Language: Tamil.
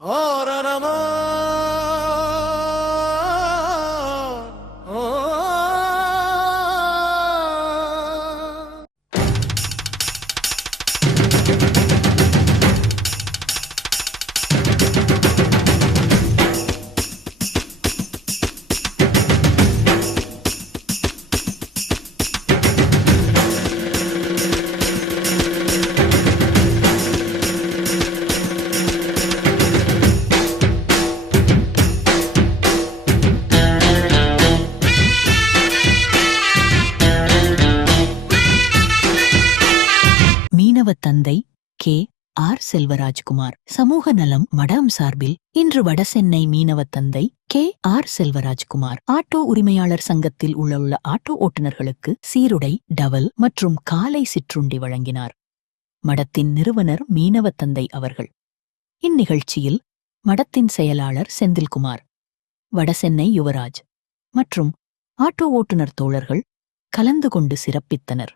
ஓரணமோ மீனவ தந்தை கே. ஆர். செல்வராஜ்குமார். சமூக நலம் மடம் சார்பில் இன்று வடசென்னை மீனவ தந்தை கே. ஆர். செல்வராஜ்குமார் ஆட்டோ உரிமையாளர் சங்கத்தில் உள்ள ஆட்டோ ஓட்டுநர்களுக்கு சீருடை, டவல் மற்றும் காலை சிற்றுண்டி வழங்கினார். மடத்தின் நிறுவனர் மீனவ தந்தை அவர்கள். இந்நிகழ்ச்சியில் மடத்தின் செயலாளர் செந்தில்குமார், வடசென்னை யுவராஜ் மற்றும் ஆட்டோ ஓட்டுநர் தோழர்கள் கலந்து கொண்டு சிறப்பித்தனர்.